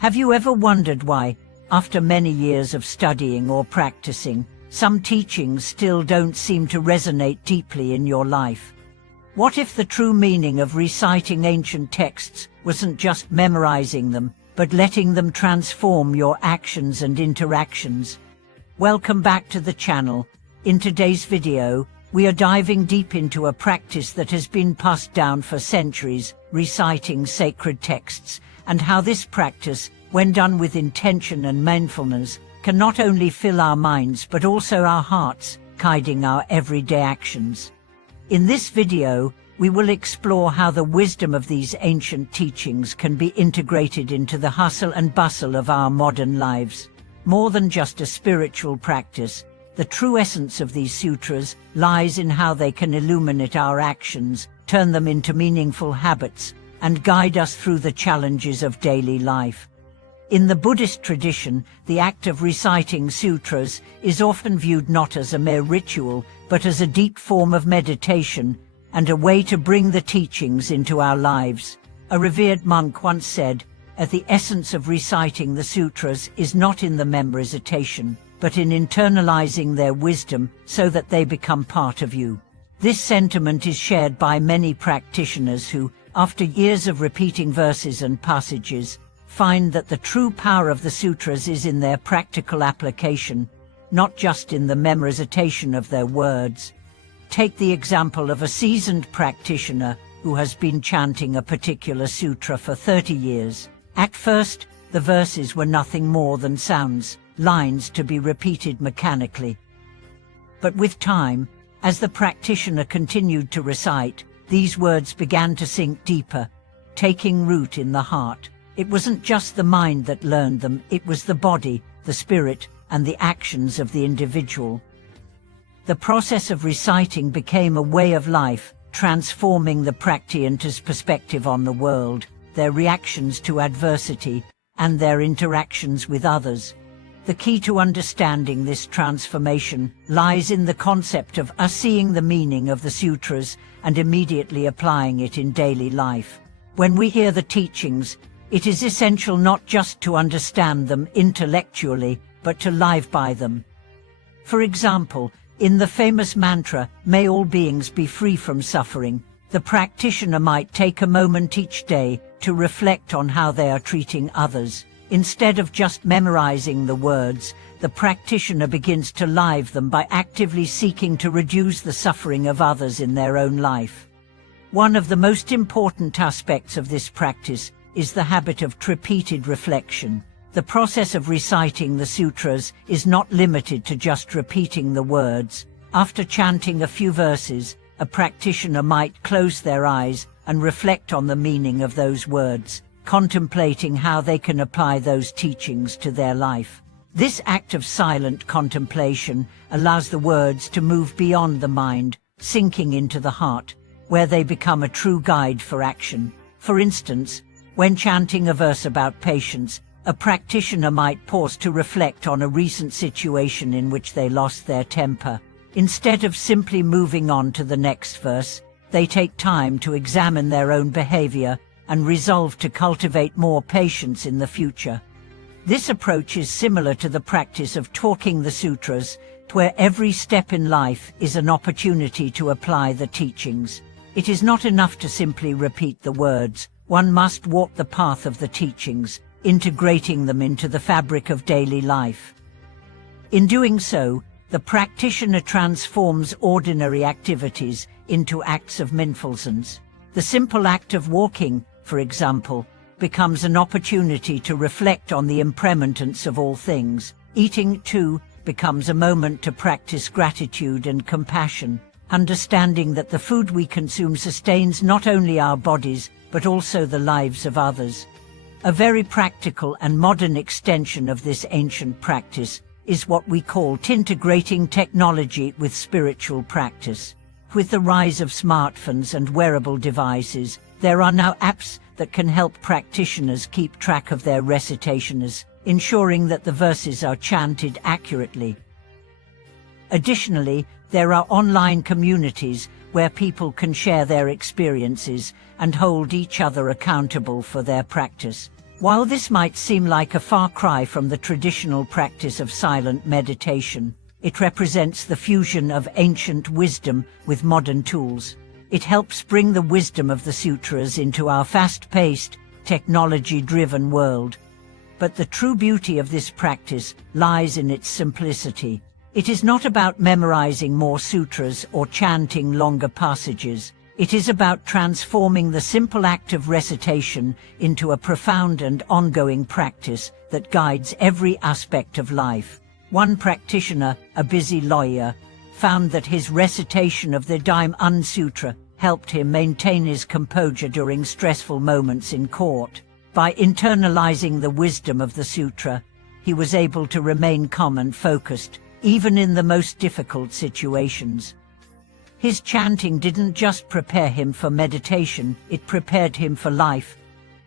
Have you ever wondered why, after many years of studying or practicing, some teachings still don't seem to resonate deeply in your life? What if the true meaning of reciting ancient texts wasn't just memorizing them, but letting them transform your actions and interactions? Welcome back to the channel. In today's video, we are diving deep into a practice that has been passed down for centuries, reciting sacred texts, and how this practice, when done with intention and mindfulness, can not only fill our minds but also our hearts, guiding our everyday actions. In this video, we will explore how the wisdom of these ancient teachings can be integrated into the hustle and bustle of our modern lives. More than just a spiritual practice, the true essence of these sutras lies in how they can illuminate our actions, turn them into meaningful habits, and guide us through the challenges of daily life. In the Buddhist tradition, the act of reciting sutras is often viewed not as a mere ritual, but as a deep form of meditation and a way to bring the teachings into our lives. A revered monk once said, "The essence of reciting the sutras is not in the memorization, but in internalizing their wisdom so that they become part of you." This sentiment is shared by many practitioners who, after years of repeating verses and passages, find that the true power of the sutras is in their practical application, not just in the memorization of their words. Take the example of a seasoned practitioner who has been chanting a particular sutra for 30 years. At first, the verses were nothing more than sounds, lines to be repeated mechanically. But with time, as the practitioner continued to recite, these words began to sink deeper, taking root in the heart. It wasn't just the mind that learned them, it was the body, the spirit, and the actions of the individual. The process of reciting became a way of life, transforming the practitioner's perspective on the world, their reactions to adversity, and their interactions with others. The key to understanding this transformation lies in the concept of us seeing the meaning of the sutras and immediately applying it in daily life. When we hear the teachings, it is essential not just to understand them intellectually, but to live by them. For example, in the famous mantra, "May all beings be free from suffering," the practitioner might take a moment each day to reflect on how they are treating others. Instead of just memorizing the words, the practitioner begins to live them by actively seeking to reduce the suffering of others in their own life. One of the most important aspects of this practice is the habit of repeated reflection. The process of reciting the sutras is not limited to just repeating the words. After chanting a few verses, a practitioner might close their eyes and reflect on the meaning of those words, contemplating how they can apply those teachings to their life. This act of silent contemplation allows the words to move beyond the mind, sinking into the heart, where they become a true guide for action. For instance, when chanting a verse about patience, a practitioner might pause to reflect on a recent situation in which they lost their temper. Instead of simply moving on to the next verse, they take time to examine their own behavior and resolve to cultivate more patience in the future. This approach is similar to the practice of talking the sutras, where every step in life is an opportunity to apply the teachings. It is not enough to simply repeat the words. One must walk the path of the teachings, integrating them into the fabric of daily life. In doing so, the practitioner transforms ordinary activities into acts of mindfulness. The simple act of walking, for example, becomes an opportunity to reflect on the impermanence of all things. Eating, too, becomes a moment to practice gratitude and compassion, understanding that the food we consume sustains not only our bodies, but also the lives of others. A very practical and modern extension of this ancient practice is what we call integrating technology with spiritual practice. With the rise of smartphones and wearable devices, there are now apps that can help practitioners keep track of their recitations, ensuring that the verses are chanted accurately. Additionally, there are online communities where people can share their experiences and hold each other accountable for their practice. While this might seem like a far cry from the traditional practice of silent meditation, it represents the fusion of ancient wisdom with modern tools. It helps bring the wisdom of the sutras into our fast-paced, technology-driven world. But the true beauty of this practice lies in its simplicity. It is not about memorizing more sutras or chanting longer passages. It is about transforming the simple act of recitation into a profound and ongoing practice that guides every aspect of life. One practitioner, a busy lawyer, found that his recitation of the Dime Un Sutra helped him maintain his composure during stressful moments in court. By internalizing the wisdom of the sutra, he was able to remain calm and focused, even in the most difficult situations. His chanting didn't just prepare him for meditation, it prepared him for life.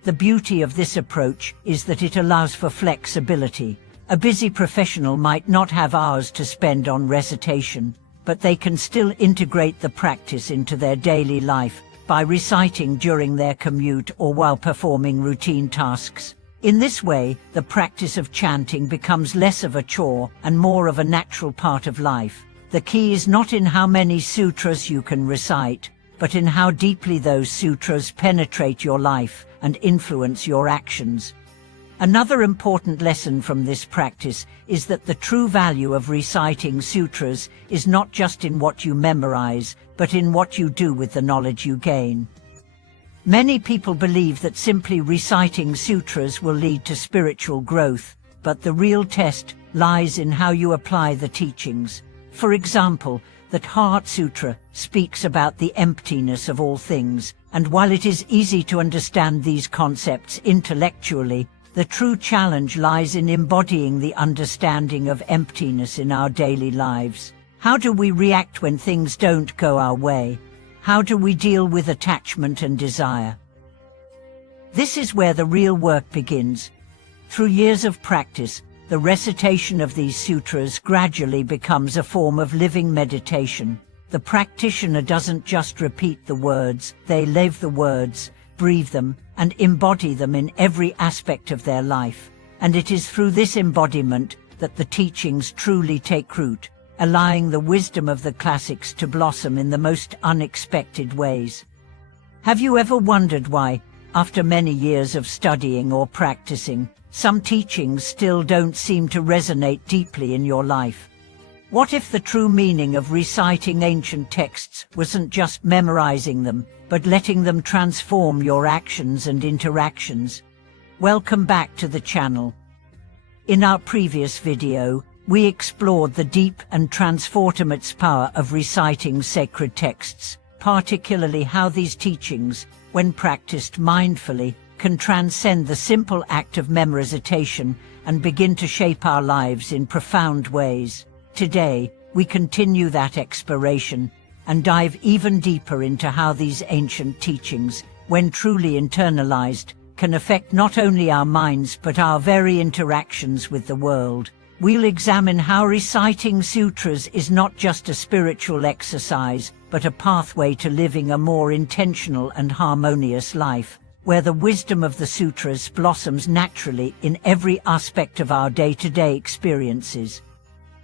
The beauty of this approach is that it allows for flexibility. A busy professional might not have hours to spend on recitation, but they can still integrate the practice into their daily life by reciting during their commute or while performing routine tasks. In this way, the practice of chanting becomes less of a chore and more of a natural part of life. The key is not in how many sutras you can recite, but in how deeply those sutras penetrate your life and influence your actions. Another important lesson from this practice is that the true value of reciting sutras is not just in what you memorize, but in what you do with the knowledge you gain. Many people believe that simply reciting sutras will lead to spiritual growth, but the real test lies in how you apply the teachings. For example, the Heart Sutra speaks about the emptiness of all things, and while it is easy to understand these concepts intellectually, the true challenge lies in embodying the understanding of emptiness in our daily lives. How do we react when things don't go our way? How do we deal with attachment and desire? This is where the real work begins. Through years of practice, the recitation of these sutras gradually becomes a form of living meditation. The practitioner doesn't just repeat the words, they live the words, breathe them, and embody them in every aspect of their life. And it is through this embodiment that the teachings truly take root, allowing the wisdom of the classics to blossom in the most unexpected ways. Have you ever wondered why, after many years of studying or practicing, some teachings still don't seem to resonate deeply in your life? What if the true meaning of reciting ancient texts wasn't just memorizing them, but letting them transform your actions and interactions? Welcome back to the channel. In our previous video, we explored the deep and transformative power of reciting sacred texts, particularly how these teachings, when practiced mindfully, can transcend the simple act of memorization and begin to shape our lives in profound ways. Today, we continue that exploration and dive even deeper into how these ancient teachings, when truly internalized, can affect not only our minds but our very interactions with the world. We'll examine how reciting sutras is not just a spiritual exercise, but a pathway to living a more intentional and harmonious life, where the wisdom of the sutras blossoms naturally in every aspect of our day-to-day experiences.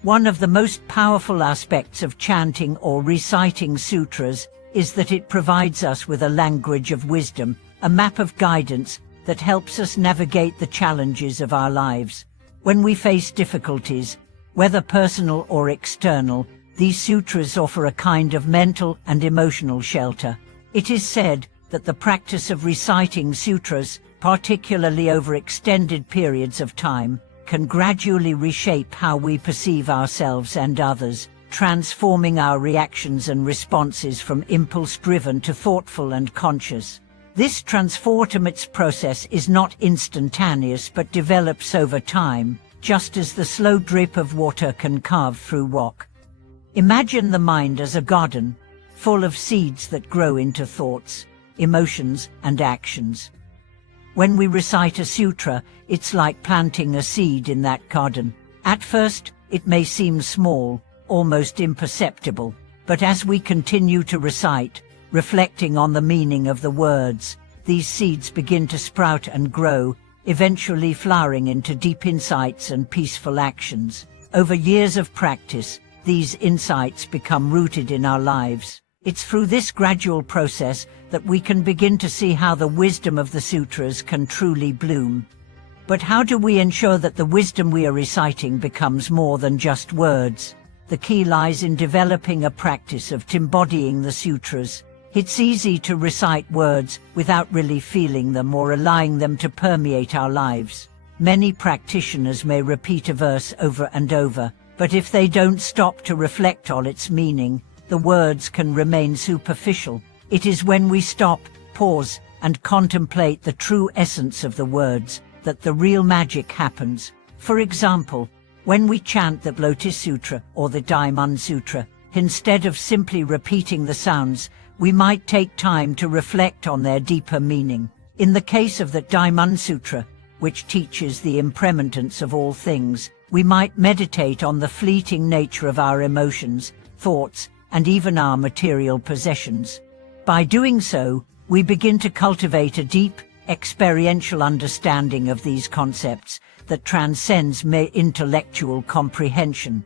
One of the most powerful aspects of chanting or reciting sutras is that it provides us with a language of wisdom, a map of guidance that helps us navigate the challenges of our lives. When we face difficulties, whether personal or external, these sutras offer a kind of mental and emotional shelter. It is said that the practice of reciting sutras, particularly over extended periods of time, can gradually reshape how we perceive ourselves and others, transforming our reactions and responses from impulse-driven to thoughtful and conscious. This transformative process is not instantaneous but develops over time, just as the slow drip of water can carve through rock. Imagine the mind as a garden, full of seeds that grow into thoughts, emotions, and actions. When we recite a sutra, it's like planting a seed in that garden. At first, it may seem small, almost imperceptible, but as we continue to recite, reflecting on the meaning of the words, these seeds begin to sprout and grow, eventually flowering into deep insights and peaceful actions. Over years of practice, these insights become rooted in our lives. It's through this gradual process that we can begin to see how the wisdom of the sutras can truly bloom. But how do we ensure that the wisdom we are reciting becomes more than just words? The key lies in developing a practice of embodying the sutras. It's easy to recite words without really feeling them or allowing them to permeate our lives. Many practitioners may repeat a verse over and over, but if they don't stop to reflect on its meaning, the words can remain superficial. It is when we stop, pause, and contemplate the true essence of the words that the real magic happens. For example, when we chant the Lotus Sutra or the Diamond Sutra, instead of simply repeating the sounds, we might take time to reflect on their deeper meaning. In the case of the Diamond Sutra, which teaches the impermanence of all things, we might meditate on the fleeting nature of our emotions, thoughts, and even our material possessions. By doing so, we begin to cultivate a deep, experiential understanding of these concepts that transcends mere intellectual comprehension.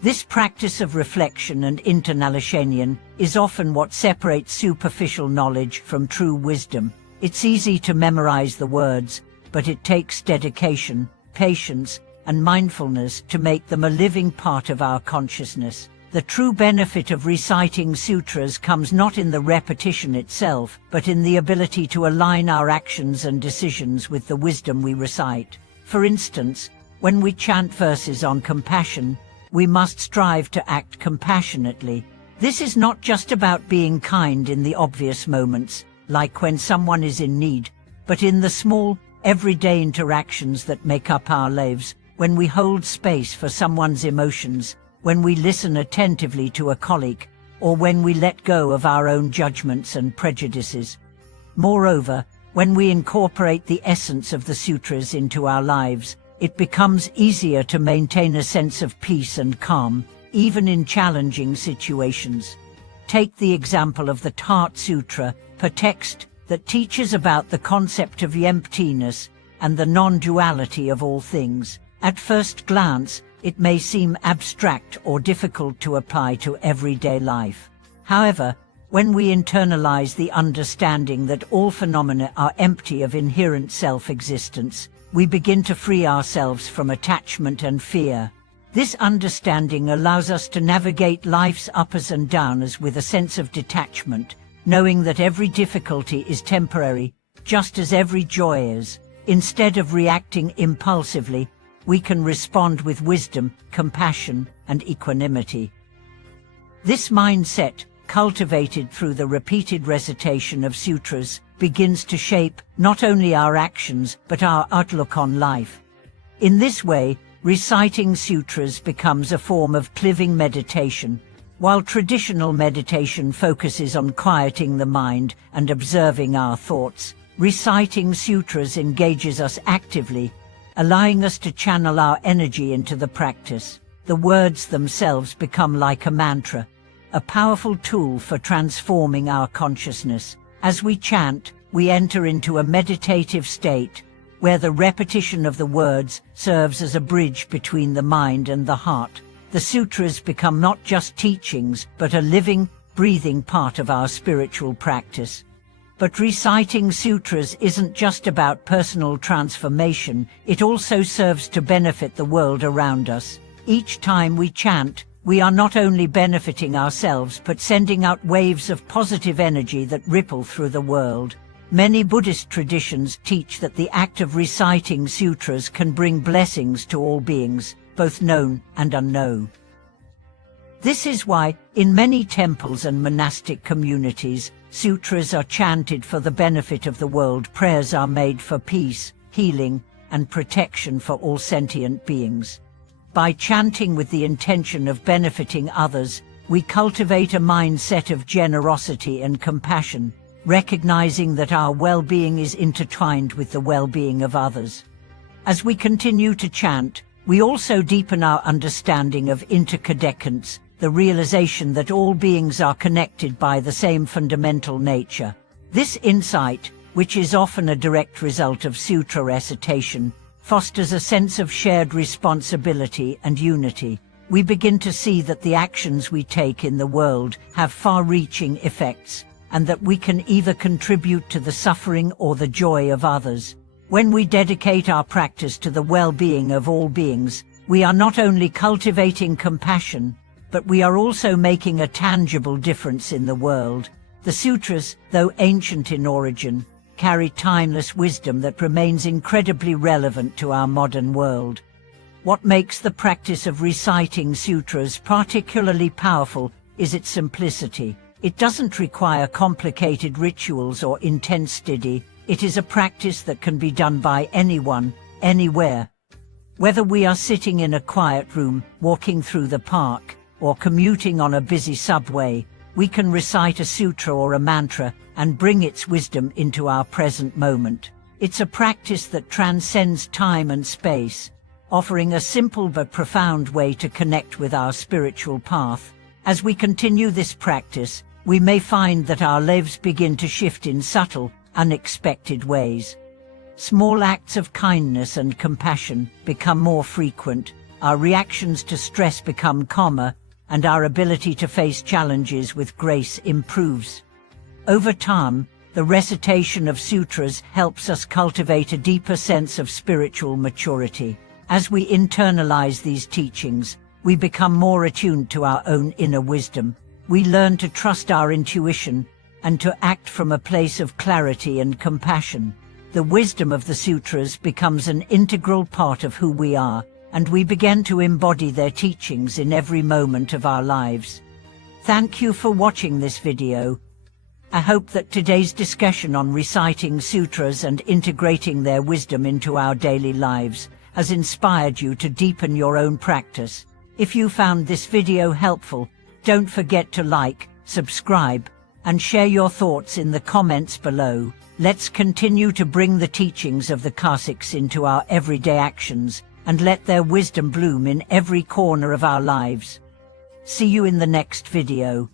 This practice of reflection and internalization is often what separates superficial knowledge from true wisdom. It's easy to memorize the words, but it takes dedication, patience, and mindfulness to make them a living part of our consciousness. The true benefit of reciting sutras comes not in the repetition itself, but in the ability to align our actions and decisions with the wisdom we recite. For instance, when we chant verses on compassion, we must strive to act compassionately. This is not just about being kind in the obvious moments, like when someone is in need, but in the small, everyday interactions that make up our lives, when we hold space for someone's emotions, when we listen attentively to a colleague, or when we let go of our own judgments and prejudices. Moreover, when we incorporate the essence of the sutras into our lives, it becomes easier to maintain a sense of peace and calm, even in challenging situations. Take the example of the Heart Sutra, a text that teaches about the concept of emptiness and the non-duality of all things. At first glance, it may seem abstract or difficult to apply to everyday life. However, when we internalize the understanding that all phenomena are empty of inherent self-existence, we begin to free ourselves from attachment and fear. This understanding allows us to navigate life's ups and downs with a sense of detachment, knowing that every difficulty is temporary, just as every joy is. Instead of reacting impulsively, we can respond with wisdom, compassion, and equanimity. This mindset, cultivated through the repeated recitation of sutras, begins to shape not only our actions but our outlook on life. In this way, reciting sutras becomes a form of living meditation. While traditional meditation focuses on quieting the mind and observing our thoughts, reciting sutras engages us actively, allowing us to channel our energy into the practice. The words themselves become like a mantra, a powerful tool for transforming our consciousness. As we chant, we enter into a meditative state, where the repetition of the words serves as a bridge between the mind and the heart. The sutras become not just teachings, but a living, breathing part of our spiritual practice. But reciting sutras isn't just about personal transformation, it also serves to benefit the world around us. Each time we chant, we are not only benefiting ourselves but sending out waves of positive energy that ripple through the world. Many Buddhist traditions teach that the act of reciting sutras can bring blessings to all beings, both known and unknown. This is why, in many temples and monastic communities, sutras are chanted for the benefit of the world. Prayers are made for peace, healing, and protection for all sentient beings. By chanting with the intention of benefiting others, we cultivate a mindset of generosity and compassion, recognizing that our well-being is intertwined with the well-being of others. As we continue to chant, we also deepen our understanding of interdependence, the realization that all beings are connected by the same fundamental nature. This insight, which is often a direct result of sutra recitation, fosters a sense of shared responsibility and unity. We begin to see that the actions we take in the world have far-reaching effects, and that we can either contribute to the suffering or the joy of others. When we dedicate our practice to the well-being of all beings, we are not only cultivating compassion, but we are also making a tangible difference in the world. The sutras, though ancient in origin, carry timeless wisdom that remains incredibly relevant to our modern world. What makes the practice of reciting sutras particularly powerful is its simplicity. It doesn't require complicated rituals or intense study. It is a practice that can be done by anyone, anywhere. Whether we are sitting in a quiet room, walking through the park, or commuting on a busy subway, we can recite a sutra or a mantra and bring its wisdom into our present moment. It's a practice that transcends time and space, offering a simple but profound way to connect with our spiritual path. As we continue this practice, we may find that our lives begin to shift in subtle, unexpected ways. Small acts of kindness and compassion become more frequent, our reactions to stress become calmer, and our ability to face challenges with grace improves. Over time, the recitation of sutras helps us cultivate a deeper sense of spiritual maturity. As we internalize these teachings, we become more attuned to our own inner wisdom. We learn to trust our intuition and to act from a place of clarity and compassion. The wisdom of the sutras becomes an integral part of who we are, and we begin to embody their teachings in every moment of our lives. Thank you for watching this video. I hope that today's discussion on reciting sutras and integrating their wisdom into our daily lives has inspired you to deepen your own practice. If you found this video helpful, don't forget to like, subscribe, and share your thoughts in the comments below. Let's continue to bring the teachings of the classics into our everyday actions and let their wisdom bloom in every corner of our lives. See you in the next video.